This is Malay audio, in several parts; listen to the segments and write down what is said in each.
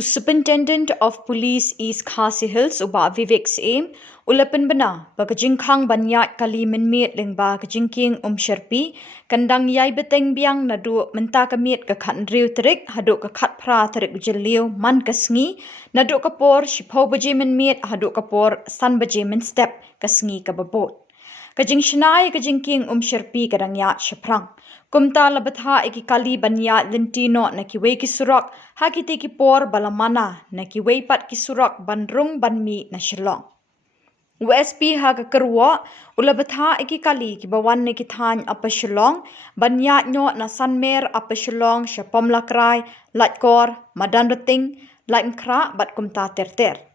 Superintendent of Police East Khasi Hills uba Vivek's aim ulapan bana baka Jingkhang Mynmiet kali Mynmiet Lyngba ka Jingkieng Umshyrpi kandang Iaid Bteng biang nadu menta kamiet ka khat riu terik haduk ka khat pra terik jeliu man kasngi nadu kapor shipau baje Mynmiet haduk kapor san baje step kasngi ka babot ka Jingshnai ka Jingkieng Umshyrpi kadang ya shaprang kumta labatha iki kali banya lintino na kiwe ki surak ha kiti ki por balamana na kiwe pat ki surak bandrung banmi na Shillong. USP ha ka kerwa ulabatha iki kali ki bawan na kithan apa Shillong banya nyo na sanmer apa Shillong shapom lakrai latkor madan Bteng laikra bat kumta terter.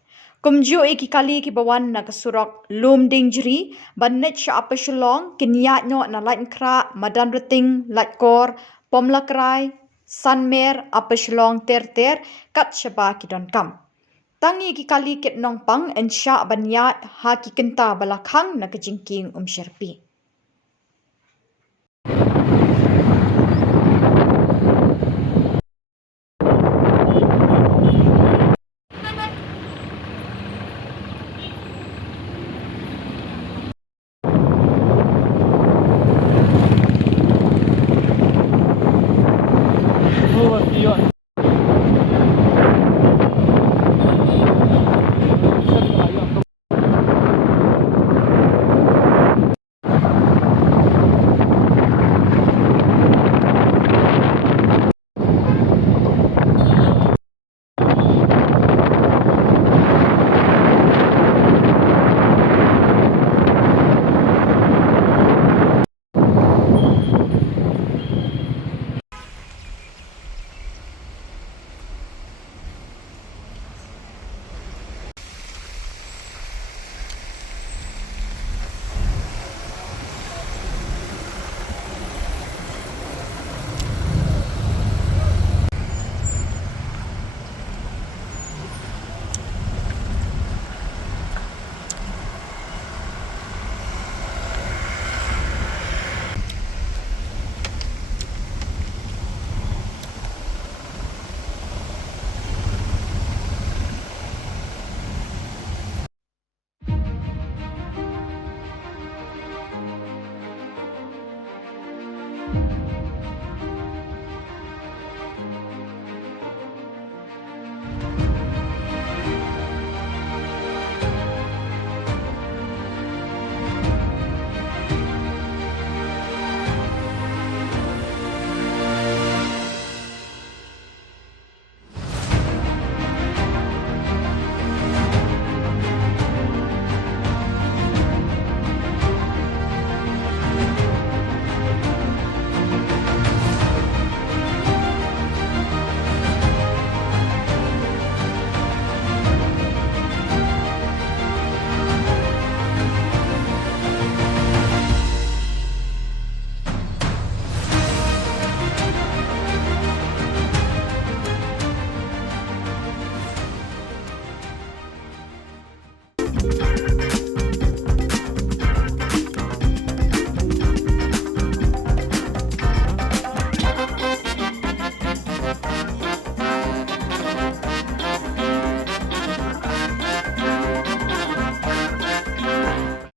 Kumju iki kali ki bawan na kasurak lum dingjri banet sha apa Shillong kinya nyo na laikra madan Bteng latkor pomlakrai sanmer apa Shillong terter kat shaba ki don kam. Tangi ki kali kit nong pang ensha banyat ha ki kenta balakhang na ka Jingkieng Umshyrpi.